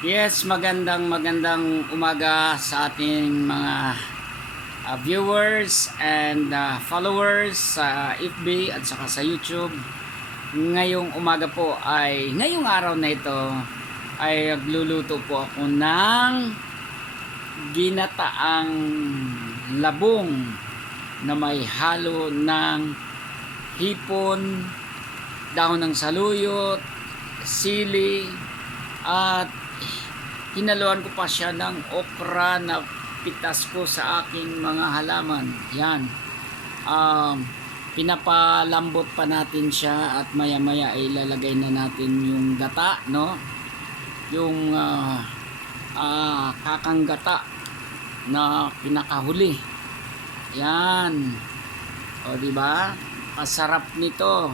Yes, magandang magandang umaga sa ating mga uh, viewers and uh, followers sa FB at saka sa YouTube. Ngayong umaga po ay, ngayong araw na ito ay nagluluto po ako ng ginataang labong na may halo ng hipon, dahon ng saluyot, sili, at hinaluan ko pa siya ng okra na pitas ko sa aking mga halaman. Yan. Um, pinapalambot pa natin siya at maya maya ay ilalagay na natin yung gata, no? Yung ah ah, kakang gata na pinakahuli. Yan. O, di ba? Masarap nito.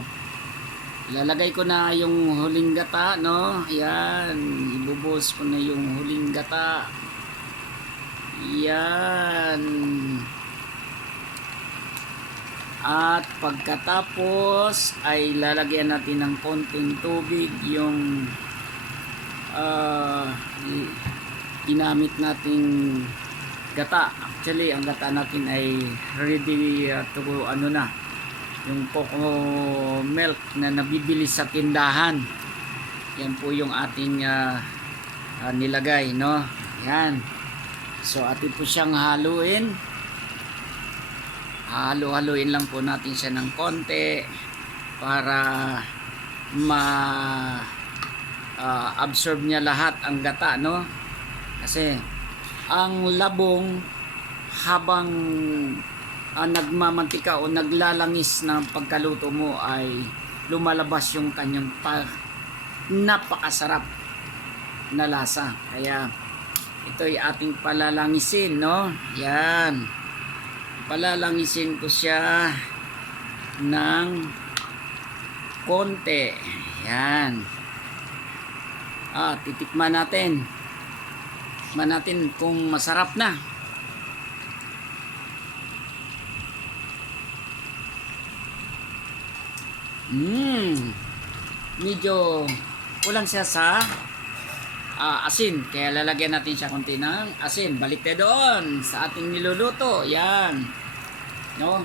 Ilalagay ko na yung huling gata, no? Yan. Ibubuhos ko na yung huling gata. Yan. At pagkatapos ay lalagyan natin ng konting tubig yung i- ginamit nating gata. Actually, ang gata natin ay ready uh, to ano na yung coco milk na nabibili sa tindahan. Yan po yung ating ah, ah, nilagay, no? Yan. So, atin po siyang haluin. Halo-haluin lang po natin siya ng konti para ma ah, absorb niya lahat ang gata, no? Kasi ang labong habang ah, nagmamantika o naglalangis na pagkaluto mo ay lumalabas yung kanyang pa napakasarap na lasa. Kaya ito ay ating palalangisin, no? Yan. Palalangisin ko siya ng konti. Yan. Ah, titikman natin. Tikman natin kung masarap na. Mmm. Medyo kulang siya sa ah, asin. Kaya lalagyan natin siya konti ng asin. Balik tayo doon sa ating niluluto. Yan. No?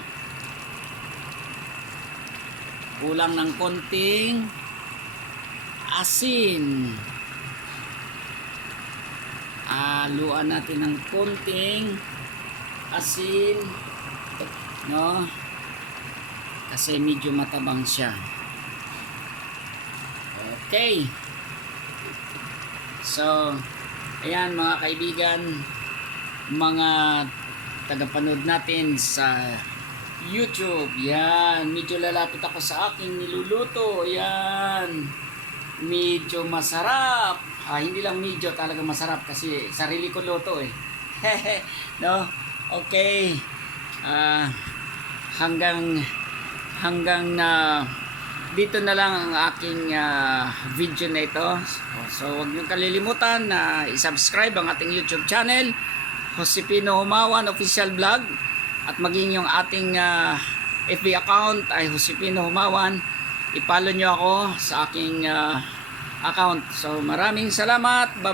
Kulang ng konting asin. Haluan natin ng konting asin. No? Kasi medyo matabang siya. Okay. So, ayan mga kaibigan, mga tagapanood natin sa YouTube. Yan, medyo lalapit ako sa aking niluluto. Yan. Medyo masarap. Ah, hindi lang medyo, talaga masarap kasi sarili ko luto eh. no? Okay. Ah, hanggang hanggang na dito na lang ang aking ah, video na ito. So, huwag niyo kalilimutan na i-subscribe ang ating YouTube channel, Josepino Humawan Official Vlog, at maging yung ating ah, FB account ay Josepino Humawan. I-follow niyo ako sa aking ah, account. So, maraming salamat. Bye